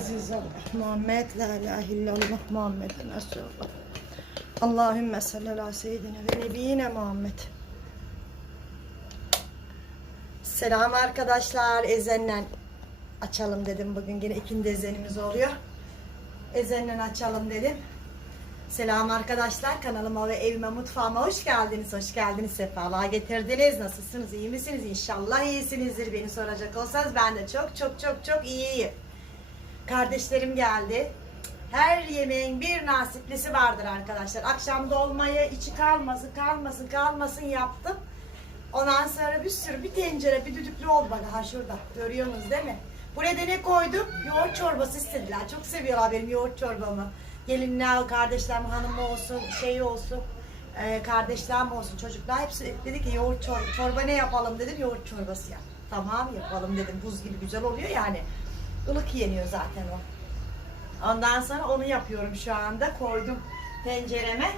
aziz Allah. Muhammed la ilahe illallah Muhammed Resulullah. Allahümme salli ala seyyidine ve nebiyine Muhammed. Selam arkadaşlar. Ezenle açalım dedim. Bugün yine ikindi ezenimiz oluyor. Ezenle açalım dedim. Selam arkadaşlar. Kanalıma ve evime, mutfağıma hoş geldiniz. Hoş geldiniz. Sefalar getirdiniz. Nasılsınız? İyi misiniz? İnşallah iyisinizdir. Beni soracak olsanız ben de çok çok çok çok iyiyim. Kardeşlerim geldi. Her yemeğin bir nasiplisi vardır arkadaşlar. Akşam dolmayı içi kalmasın, kalmasın, kalmasın yaptım. Ondan sonra bir sürü bir tencere, bir düdüklü oldu bak ha şurada. Görüyorsunuz değil mi? Buraya da ne koydum? Yoğurt çorbası istediler. Çok seviyorlar benim yoğurt çorbamı. Gelinler, kardeşlerim, hanım olsun, şey olsun, e, kardeşlerim olsun, çocuklar hepsi dedi ki yoğurt çorba, çorba ne yapalım dedim, yoğurt çorbası yap. Tamam yapalım dedim, buz gibi güzel oluyor yani. Ilık yeniyor zaten o. Ondan sonra onu yapıyorum şu anda. Koydum tencereme.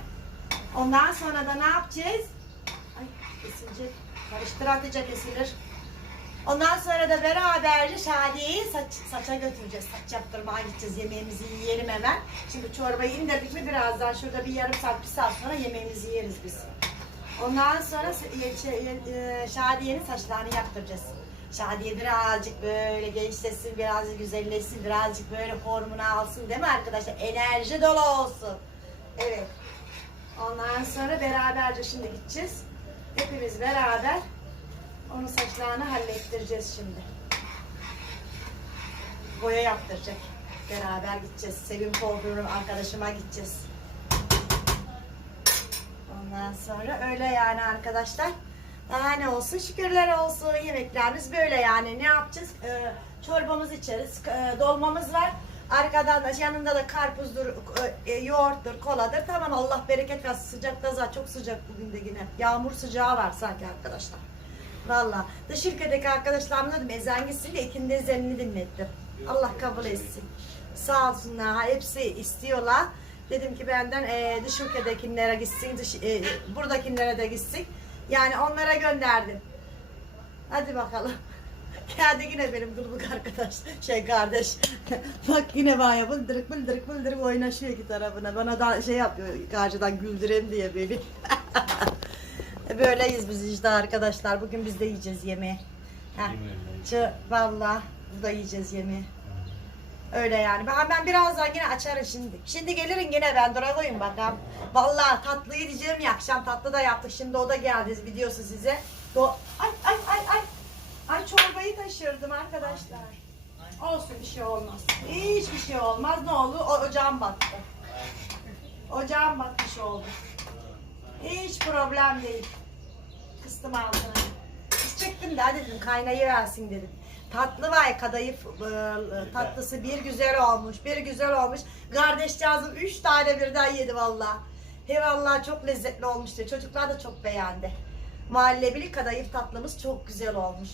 Ondan sonra da ne yapacağız? Ay kesilecek. Karıştır atacak kesilir. Ondan sonra da beraberce Şadiye'yi saç, saça götüreceğiz. Saç yaptırmaya gideceğiz. Yemeğimizi yiyelim hemen. Şimdi çorbayı indirdik mi birazdan şurada bir yarım saat, bir saat sonra yemeğimizi yeriz biz. Ondan sonra şey, e, Şadiye'nin saçlarını yaptıracağız. Şadiye birazcık böyle gençleşsin, birazcık güzelleşsin, birazcık böyle formunu alsın değil mi arkadaşlar? Enerji dolu olsun. Evet. Ondan sonra beraberce şimdi gideceğiz. Hepimiz beraber onun saçlarını hallettireceğiz şimdi. Boya yaptıracak. Beraber gideceğiz. Sevim kuaförüm arkadaşıma gideceğiz. Ondan sonra öyle yani arkadaşlar. Daha ne olsun? Şükürler olsun. Yemeklerimiz böyle yani. Ne yapacağız? Ee, çorbamız içeriz. Ee, dolmamız var. Arkadan da yanında da karpuzdur e, yoğurttur koladır. Tamam Allah bereket versin. Sıcakta zaten çok sıcak bugün de yine. Yağmur sıcağı var sanki arkadaşlar. Valla dış ülkedeki arkadaşlarımla dedim ezan gitsin de ikindi ezanını dinlettim. Allah kabul etsin. Sağ olsunlar. Hepsi istiyorlar. Dedim ki benden e, dış ülkedekilere gitsin dış, e, buradakilere de gitsin yani onlara gönderdim. Hadi bakalım. Geldi yine benim kılıbık arkadaş, şey kardeş. Bak yine bana bıldırık bıldırık bıldırık oynaşıyor iki tarafına. Bana da şey yapıyor karşıdan güldüreyim diye beni. Böyleyiz biz işte arkadaşlar. Bugün biz de yiyeceğiz yemeği. Heh. Çı, valla burada yiyeceğiz yemeği. Öyle yani. Ben, ben birazdan yine açarım şimdi. Şimdi gelirim yine ben dura koyayım bakalım. Vallahi tatlıyı diyeceğim ya akşam tatlı da yaptık. Şimdi o da geldi videosu size. Do ay ay ay ay. Ay çorbayı taşırdım arkadaşlar. Olsun bir şey olmaz. Hiçbir şey olmaz. Ne oldu? O, ocağım battı. Ocağım batmış oldu. Hiç problem değil. Kıstım altına. De hadi dedim kaynayı versin dedim. Tatlı var kadayıf e, tatlısı bir güzel olmuş, bir güzel olmuş. Kardeşcağızım üç tane birden yedi valla. He valla çok lezzetli olmuştu. Çocuklar da çok beğendi. Muhallebili kadayıf tatlımız çok güzel olmuş.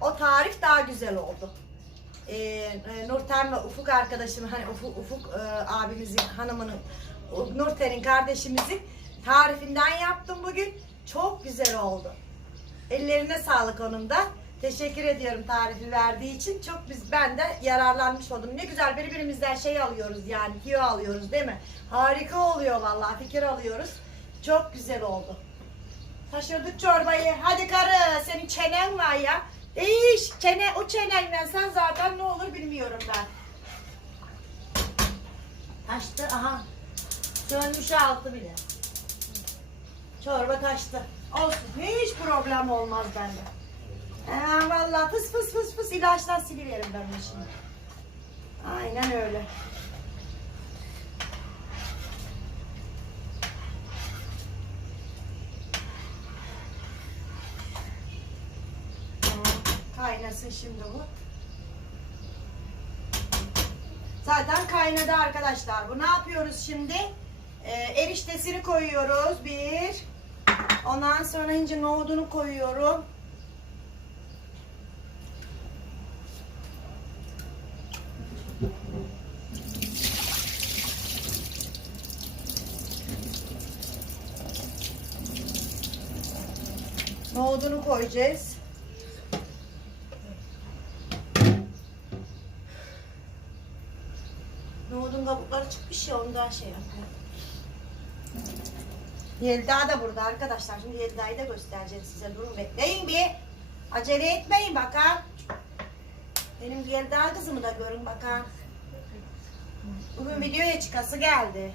O tarif daha güzel oldu. E, Nurten ve Ufuk arkadaşım, hani Ufuk, Ufuk e, abimizin hanımının, Nurten'in kardeşimizin tarifinden yaptım bugün. Çok güzel oldu. Ellerine sağlık onun da. Teşekkür ediyorum tarifi verdiği için. Çok biz ben de yararlanmış oldum. Ne güzel birbirimizden şey alıyoruz yani. Tüyo alıyoruz değil mi? Harika oluyor vallahi fikir alıyoruz. Çok güzel oldu. Taşırdık çorbayı. Hadi karı senin çenen var ya. Değiş çene o çenenle sen zaten ne olur bilmiyorum ben. Taştı aha. Sönmüş altı bile. Çorba taştı. Olsun. Hiç problem olmaz bende. Ee, vallahi fıs fıs fıs fıs ilaçtan siliveririm ben bunu şimdi. Aynen öyle. Kaynasın şimdi bu. Zaten kaynadı arkadaşlar. Bu ne yapıyoruz şimdi? Ee, eriştesini koyuyoruz. Bir. Ondan sonra ince nohudunu koyuyorum. Nohudunu koyacağız. Nohudun kabukları çıkmış ya ondan şey yapıyor. Yelda da burada arkadaşlar. Şimdi Yelda'yı da göstereceğim size. Durun bekleyin bir. Acele etmeyin bakın. Benim Yelda kızımı da görün bakın. Bugün videoya çıkası geldi.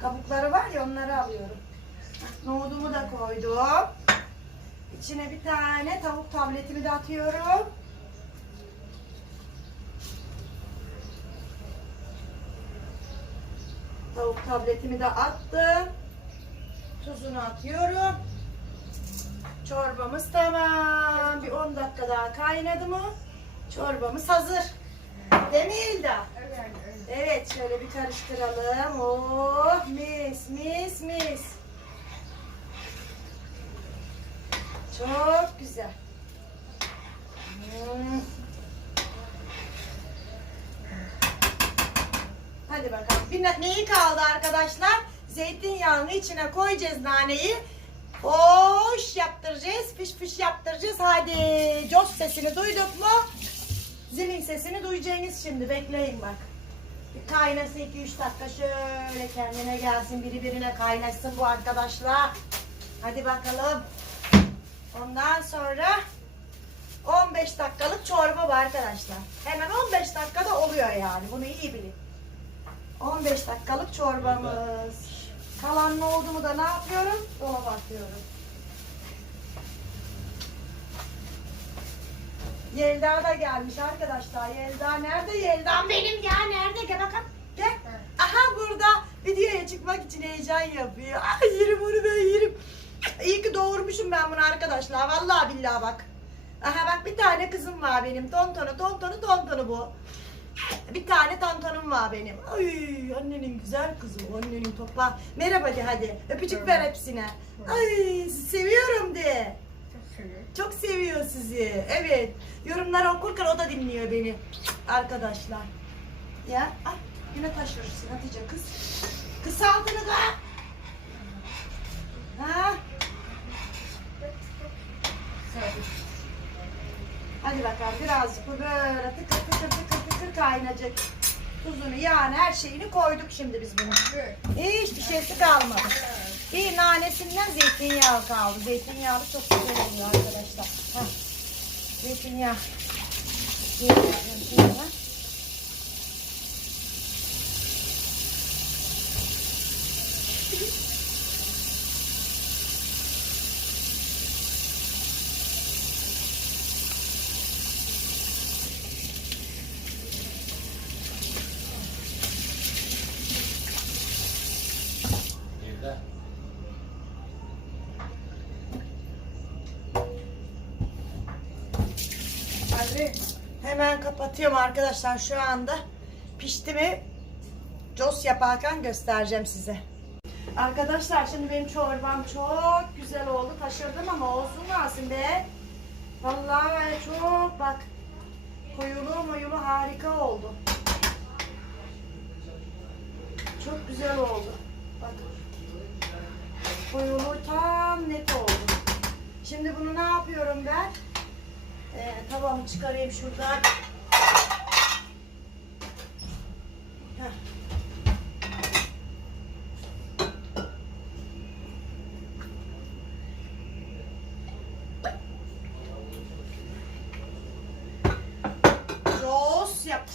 Kabukları var ya onları alıyorum. Nohudumu da koydum. İçine bir tane tavuk tabletimi de atıyorum. Tavuk tabletimi de attım. Tuzunu atıyorum. Çorbamız tamam. Bir 10 dakika daha kaynadı mı? Çorbamız hazır. Değil mi İlda? Evet şöyle bir karıştıralım. Oh mis mis mis. Çok güzel. Hmm. Hadi bakalım. Bir ne- neyi kaldı arkadaşlar? Zeytinyağını içine koyacağız naneyi. Hoş yaptıracağız. Fiş fiş yaptıracağız. Hadi. Jos sesini duyduk mu? Zilin sesini duyacaksınız şimdi. Bekleyin bak. Bir kaynasın 2-3 dakika şöyle kendine gelsin. Biri birine kaynaşsın bu arkadaşlar. Hadi bakalım. Ondan sonra 15 dakikalık çorba var arkadaşlar. Hemen 15 dakikada oluyor yani. Bunu iyi bilin. 15 dakikalık çorbamız. Kalan ne oldu mu da ne yapıyorum? Dolaba atıyorum. Yelda da gelmiş arkadaşlar. Yelda nerede? Yelda benim ya. Nerede? Gel bakalım. Gel. Aha burada. Videoya çıkmak için heyecan yapıyor. Ay yerim onu ben yerim. İyi ki doğurmuşum ben bunu arkadaşlar. Vallahi billahi bak. Aha bak bir tane kızım var benim. Tontonu, tontonu, tontonu bu. Bir tane tontonum var benim. Ay annenin güzel kızı, annenin topa. Merhaba de hadi. Öpücük ver hepsine. Ay seviyorum de. Çok seviyor sizi. Evet. Yorumları okurken o da dinliyor beni. Arkadaşlar. Ya ay yine taşıyorsun Hatice kız. Altını da. Ha? Hadi bakalım birazcık böyle tıkır tıkır tıkır tıkır kaynayacak. Tuzunu, yağını, her şeyini koyduk şimdi biz bunu. Hiçbir şeysi kalmadı. Bir nanesinden zeytinyağı kaldı. Zeytinyağlı çok güzel oluyor arkadaşlar. Heh. Zeytinyağı. Zeytinyağı. Evde. Hadi kapatıyorum arkadaşlar şu anda. Pişti mi? Cos yaparken göstereceğim size. Arkadaşlar şimdi benim çorbam çok güzel oldu. Taşırdım ama olsun lazım be. Vallahi çok bak. Koyulu moyulu harika oldu. Çok güzel oldu. Bak. Koyulu tam net oldu. Şimdi bunu ne yapıyorum ben? Ee, tavamı çıkarayım şuradan. Heh.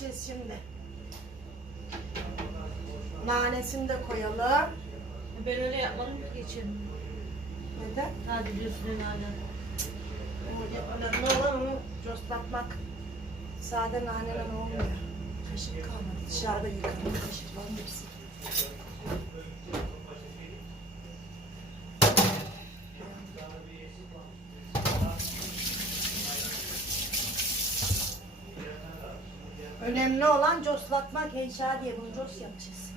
Sos yapacağız şimdi. Nanesini de koyalım. Ben öyle yapmadım ki için. Neden? Hadi diyorsun hala. Ne olur mu? Coslatmak. Sade naneyle olmuyor. Kaşık kalmadı. Dışarıda yıkanıyor kaşıkların hepsi. Önemli olan coslatmak. Heyşa diye bunu cos yapacağız.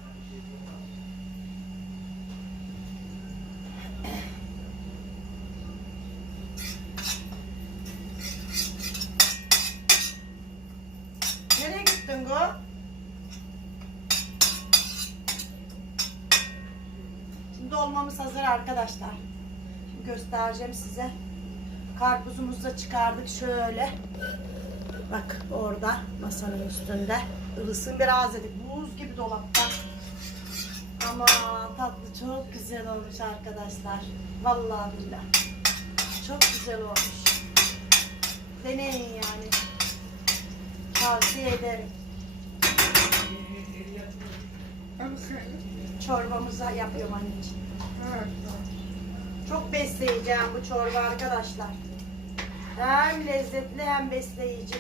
Nereye gittin Go? Şimdi dolmamız hazır arkadaşlar. Şimdi göstereceğim size. Karpuzumuzu da çıkardık şöyle. Bak orada masanın üstünde. Ilısın biraz dedik. Buz gibi dolapta. Ama tatlı çok güzel olmuş arkadaşlar. Vallahi billahi. Çok güzel olmuş. Deneyin yani. Tavsiye ederim. Çorbamızı yapıyorum anneciğim. Çok besleyeceğim bu çorba arkadaşlar. Hem lezzetli hem besleyici.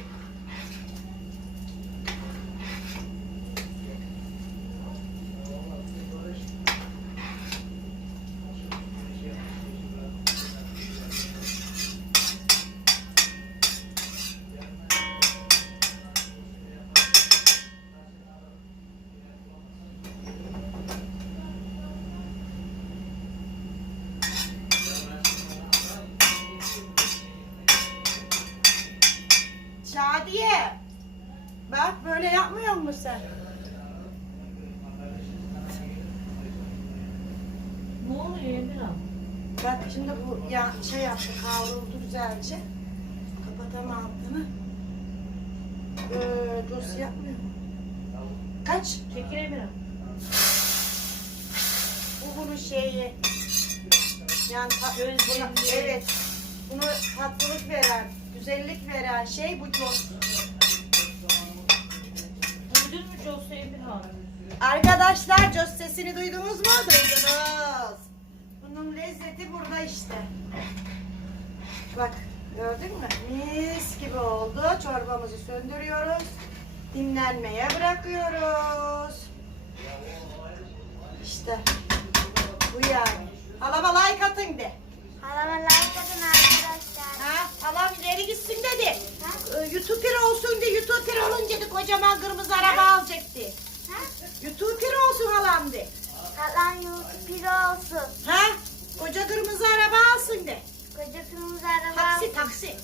Şadiye. Bak böyle yapmıyor musun sen? Ne oluyor Emirhan? Bak şimdi bu ya şey yaptı kavruldu güzelce. Kapatam altını. Böyle dost yapmıyor? Kaç? Çekil Emirhan. Bu bunun şeyi. Yani Gözlemli. buna- evet. Bunu tatlılık veren, güzellik veren şey bu tost. Duydun mu Josu Emirhan? Arkadaşlar coz sesini duydunuz mu? Duydunuz. Bunun lezzeti burada işte. Bak gördün mü? Mis gibi oldu. Çorbamızı söndürüyoruz. Dinlenmeye bırakıyoruz. İşte bu yani. Halama like atın de. Halama like atın arkadaşlar. Ha? Halam ileri gitsin dedi. Ha? Ee, YouTuber olsun de. YouTuber olunca da kocaman kırmızı araba alacaktı. Ha? YouTuber olsun halam de. Halam YouTube olsun. Ha? Koca kırmızı araba alsın de. Koca kırmızı araba. Taksi taksi.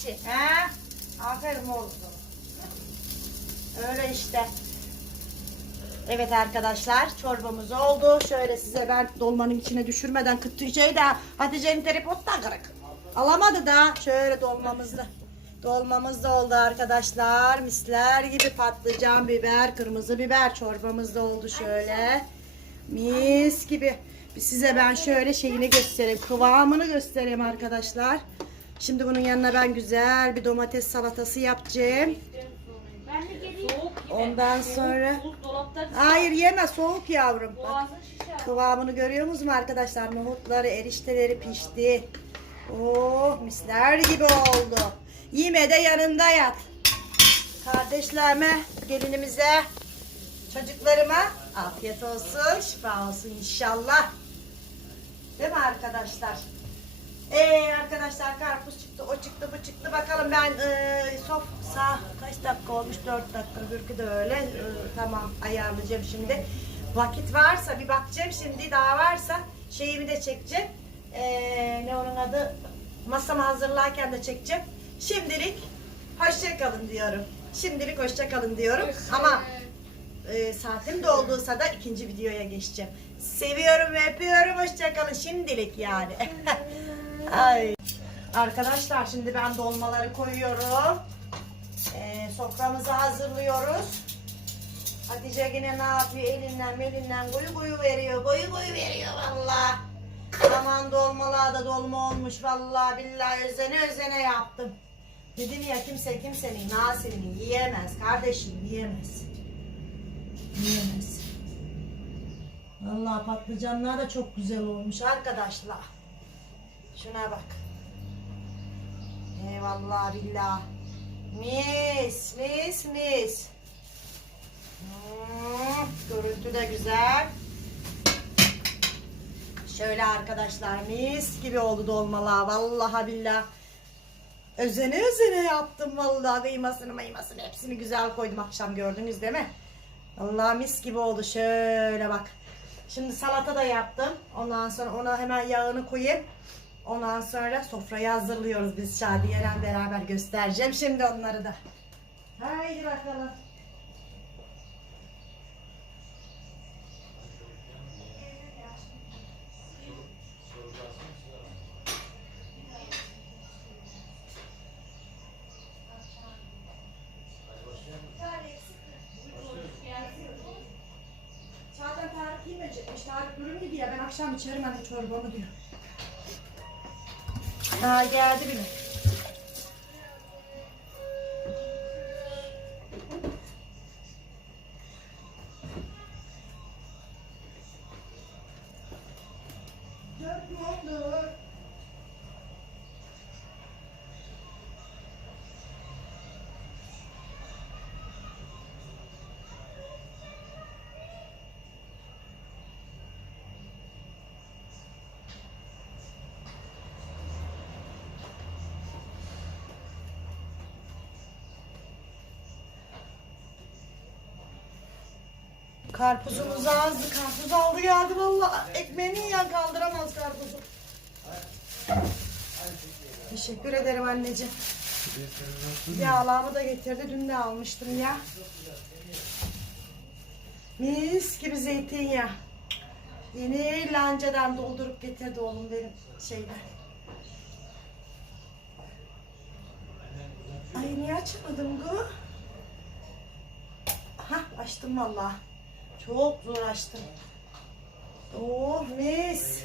Taksi. Ha? Aferin oğlum. Öyle işte. Evet arkadaşlar çorbamız oldu. Şöyle size ben dolmanın içine düşürmeden kıtlayacağım da Hatice'nin tripoddan kırık. Alamadı da şöyle dolmamızda. Dolmamız da oldu arkadaşlar. Misler gibi patlıcan, biber, kırmızı biber çorbamız da oldu şöyle. Mis gibi. Size ben şöyle şeyini göstereyim. Kıvamını göstereyim arkadaşlar. Şimdi bunun yanına ben güzel bir domates salatası yapacağım. Ben de geleyim. Soğuk yine. Ondan sonra-. Hayır yeme soğuk yavrum. Bak, kıvamını görüyor musunuz arkadaşlar? Nohutları, erişteleri pişti. Oh misler gibi oldu. Yeme de yanında yat. Kardeşlerime, gelinimize, çocuklarıma afiyet olsun, şifa olsun inşallah. Değil mi arkadaşlar? Ee arkadaşlar karpuz çıktı, o çıktı, bu çıktı. Bakalım ben e, sof sağ kaç dakika olmuş? 4 dakika. Gürkü de öyle. E, tamam ayarlayacağım şimdi. Vakit varsa bir bakacağım şimdi daha varsa şeyimi de çekeceğim. Ee, ne onun adı? Masamı hazırlarken de çekeceğim. Şimdilik hoşça kalın diyorum. Şimdilik hoşça kalın diyorum. Ama e, saatim dolduysa da ikinci videoya geçeceğim. Seviyorum ve öpüyorum. Hoşçakalın şimdilik yani. Ay. Arkadaşlar şimdi ben dolmaları koyuyorum. E, soframızı hazırlıyoruz. Hatice yine ne yapıyor? Elinden melinden koyu koyu veriyor. Koyu koyu veriyor valla. Aman dolmalar da dolma olmuş valla billahi özene özene yaptım. Dedim ya kimse kimsenin nasibini yiyemez kardeşim yiyemez. Yiyemez. Vallahi patlıcanlar da çok güzel olmuş arkadaşlar. Şuna bak. Eyvallah billah. Mis mis mis. Hmm, görüntü de güzel. Şöyle arkadaşlar mis gibi oldu dolmalar. Vallahi billah. Özene özene yaptım vallahi kıymasını maymasını hepsini güzel koydum akşam gördünüz değil mi? Vallahi mis gibi oldu şöyle bak. Şimdi salata da yaptım. Ondan sonra ona hemen yağını koyayım. Ondan sonra sofrayı hazırlıyoruz biz Şadi Yeren beraber göstereceğim şimdi onları da. Haydi bakalım. Çağdan Tarık girmeyecekmiş. Tarık durur mu diye ben akşam içerim hani çorbamı diyor. Ha geldi bile. Karpuzumuz azdı. Karpuz aldı geldi valla. Ekmeğini yiyen kaldıramaz karpuzu. Teşekkür ederim anneciğim. Yağlamı da getirdi. Dün de almıştım ya. Mis gibi zeytinyağı. Yeni lancadan doldurup getirdi oğlum benim şeyden. Ay niye açamadım bu? Hah açtım valla. Çok zor açtım. Oh mis.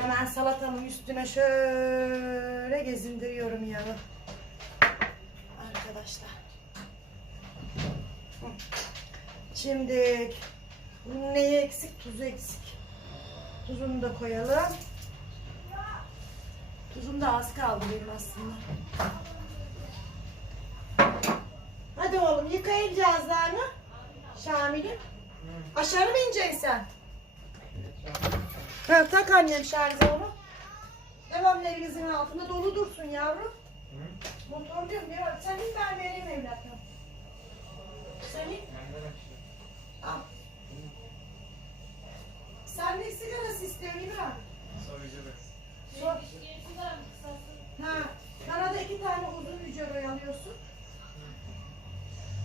Hemen salatamın üstüne şöyle gezindiriyorum yağı. Arkadaşlar. Şimdi neyi eksik? Tuzu eksik. Tuzunu da koyalım. Tuzum da az kaldı benim aslında. Hadi oğlum yıkayın cihazlarını. Şamil'im. Aşağı mı ineceksin sen? Ha, tak annem şarjı onu. Devamlı evinizin altında dolu dursun yavrum. Motor diyorum ya. Sen in ben vereyim evlatım. Sen in. Al. Sen ne sigarası istiyorsun İbrahim? Sor. Ha, bana da iki tane uzun hücre alıyorsun.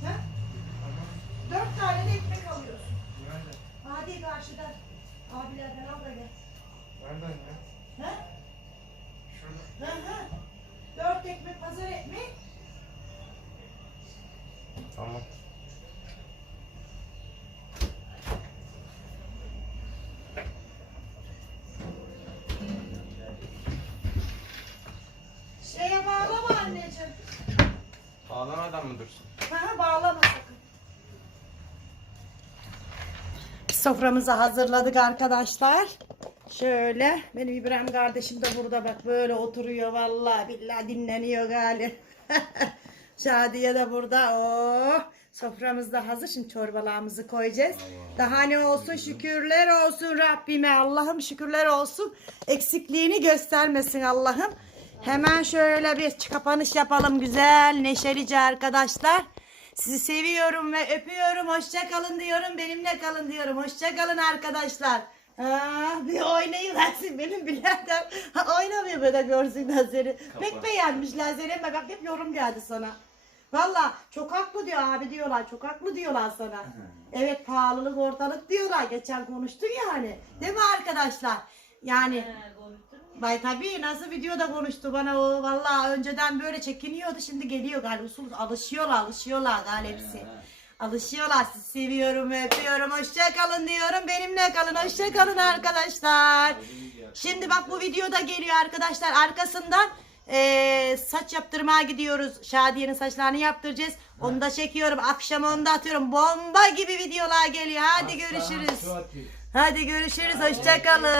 Ha? Dört tane de ekmek alıyorsun. Hadi karşıdan. Abilerden al da gel. Ha? Ha ha. Dört ekmek pazar ekmek. Tamam. Şeye bağlama anneciğim. Ağlamadan mı dursun? Ha bağlama sakın. Soframızı hazırladık arkadaşlar. Şöyle benim İbrahim kardeşim de burada bak böyle oturuyor vallahi billahi dinleniyor gali. Şadiye de burada. Oh, soframız da hazır. Şimdi çorbalarımızı koyacağız. Daha ne olsun şükürler olsun Rabbime. Allah'ım şükürler olsun. Eksikliğini göstermesin Allah'ım. Hemen şöyle bir kapanış yapalım güzel neşelice arkadaşlar. Sizi seviyorum ve öpüyorum. Hoşça kalın diyorum. Benimle kalın diyorum. Hoşça kalın arkadaşlar. Ha, bir oynayın versin benim birader. Ha, oynamıyor böyle görsünler seni. Pek beğenmişler seni. Bak hep yorum geldi sana. Valla çok haklı diyor abi diyorlar. Çok haklı diyorlar sana. Evet pahalılık ortalık diyorlar. Geçen konuştuk ya hani. Değil mi arkadaşlar? Yani Bay tabii nasıl videoda konuştu bana o vallahi önceden böyle çekiniyordu şimdi geliyor galiba usul alışıyorlar alışıyorlar galiba hepsi. Alışıyorlar sizi seviyorum öpüyorum hoşça kalın diyorum benimle kalın hoşça kalın arkadaşlar. Şimdi bak bu videoda geliyor arkadaşlar arkasından eee, saç yaptırmaya gidiyoruz. Şadiye'nin saçlarını yaptıracağız. Onu da çekiyorum. Akşam onu da atıyorum. Bomba gibi videolar geliyor. Hadi görüşürüz. Hadi görüşürüz. Hoşça kalın.